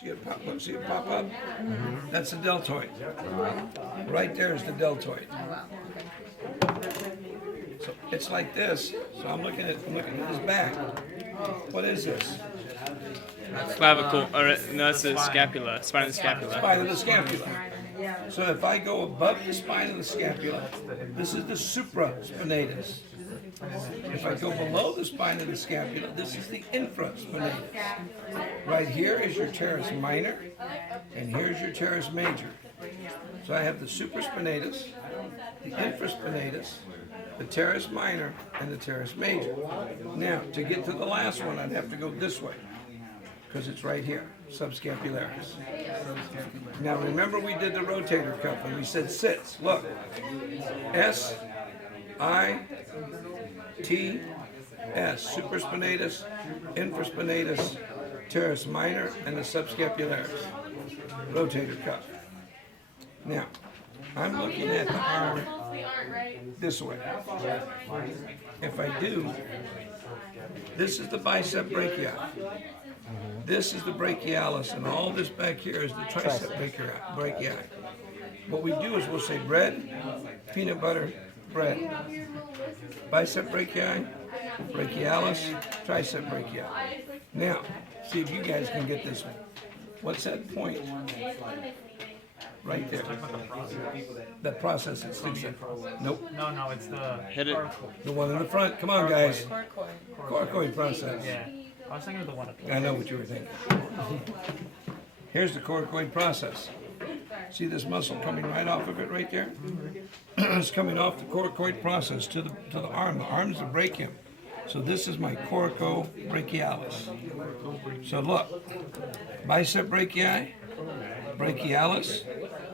See it pop up? See it pop up? That's the deltoid. Right there is the deltoid. So it's like this. So I'm looking at his back. What is this? Clavicle, or no, that's the scapula, spine of the scapula. Spine of the scapula. So if I go above the spine of the scapula, this is the supraspinatus. If I go below the spine of the scapula, this is the infraspinatus. Right here is your teres minor, and here's your teres major. So I have the supraspinatus, the infraspinatus, the teres minor, and the teres major. Now, to get to the last one, I'd have to go this way, because it's right here, subscapularis. Now, remember we did the rotator cuff, and we said sits. Look, S-I-T-S, supraspinatus, infraspinatus, teres minor, and the subscapularis, rotator cuff. Now, I'm looking at the arm this way. If I do, this is the bicep brachii. This is the brachialis, and all this back here is the tricep brachii. What we do is we'll say bread, peanut butter, bread. Bicep brachii, brachialis, tricep brachii. Now, see if you guys can get this one. What's that point? Right there. That process that sticks in. Nope. No, it's the Hit it. The one in the front. Come on, guys. Coracoid process. Yeah. I was thinking of the one up here. I know what you were thinking. Here's the coracoid process. See this muscle coming right off of it right there? It's coming off the coracoid process to the arm. The arm's the brachium. So this is my coracobrachialis. So look, bicep brachii, brachialis,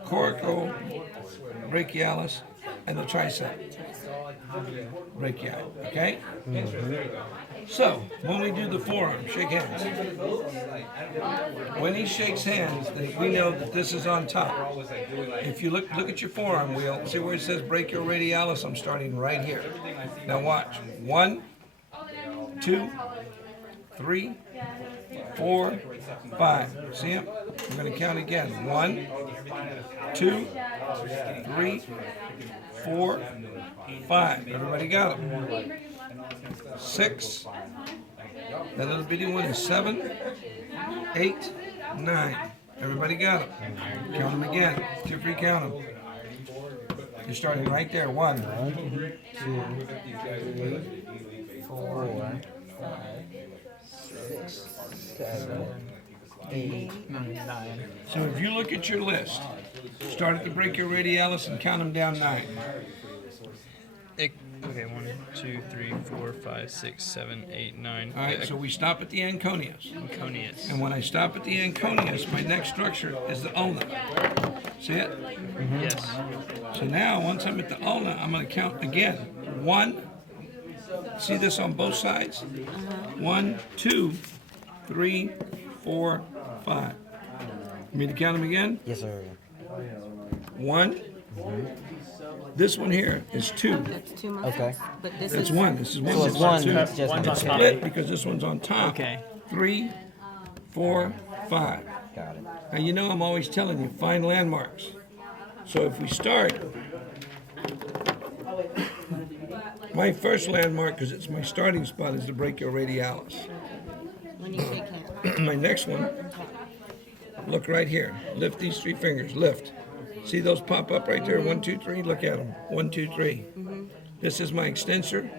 coracobrachialis, and the tricep brachii. Okay? So, when we do the forearm, shake hands. When he shakes hands, then we know that this is on top. If you look at your forearm wheel, see where it says brachioradialis? I'm starting right here. Now watch. 1, 2, 3, 4, 5. See him? I'm going to count again. 1, 2, 3, 4, 5. Everybody got it? 6. That little bitty one is 7, 8, 9. Everybody got it? Count them again. 2, 3, count them. You're starting right there. 1, 2, 3, 4, 5, 6, 7, 8, 9. So if you look at your list, start at the brachioradialis and count them down 9. Okay, 1, 2, 3, 4, 5, 6, 7, 8, 9. All right, so we stop at the anconeus. Conius. And when I stop at the anconeus, my next structure is the ulna. See it? Yes. So now, once I'm at the ulna, I'm going to count again. 1. See this on both sides? 1, 2, 3, 4, 5. You mean to count them again? Yes, sir. 1. This one here is 2. That's 2 muscles. Okay. But this That's is 1. This is 1. So This it's is one. 2. It's just One's on top. Split because this one's on top. Okay. 3, 4, 5. Got it. Now you know I'm always telling you, find landmarks. So if we start, my first landmark, because it's my starting spot, is the brachioradialis. when you shake hands. My next one, look right here. Lift these 3 fingers. Lift. See those pop up right there? 1, 2, 3. Look at them. 1, 2, 3. This is my extensor,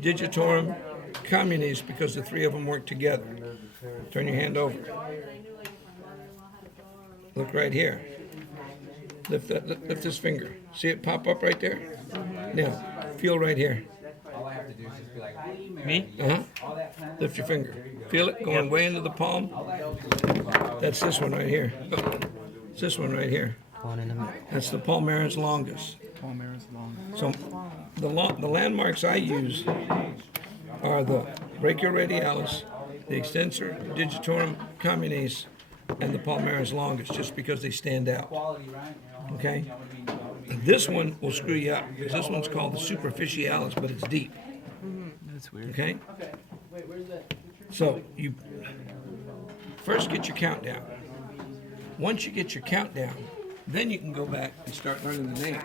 digitorum, communis, because the 3 of them work together. Turn your hand over. Look right here. Lift this finger. See it pop up right there? Now, feel right here. Me? Lift your finger. Feel it going way into the palm? That's this one right here. It's this one right here. One in the middle. That's the palmaris longus. So the landmarks I use are the brachioradialis, the extensor digitorum communis, and the palmaris longus, just because they stand out. Okay? This one will screw you up, because this one's called the superficialis, but it's deep. That's weird. Okay? So you first get your count down. Once you get your count down, then you can go back and start learning the names.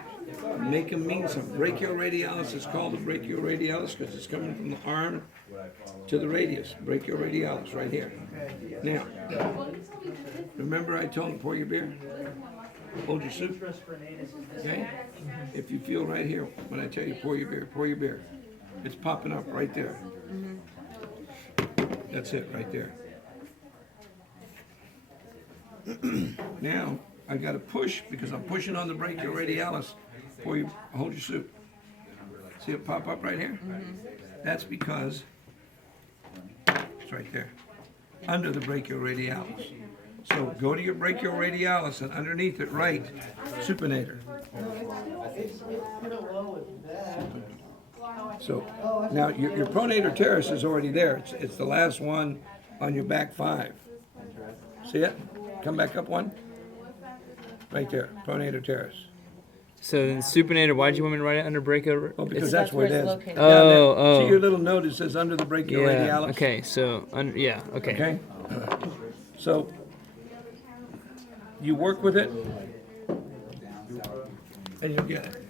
Make them mean something. Brachioradialis is called a brachioradialis because it's coming from the arm to the radius. Brachioradialis, right here. Now, remember I told him pour your beer? Hold your soup. Okay? If you feel right here, when I tell you pour your beer. It's popping up right there. That's it, right there. Now, I got to push because I'm pushing on the brachioradialis. Hold your soup. See it pop up right here? That's because it's right there, under the brachioradialis. So go to your brachioradialis and underneath it write supinator. So now your pronator teres is already there. It's the last one on your back 5. See it? Come back up one. Right there, pronator teres. So then supinator, why did you want me to write it under brachio? Oh, because that's where it is. located. Oh, See your oh. little note, it says under the brachioradialis. Yeah, okay, so, yeah, okay. Okay? So, you work with it, and you'll get it.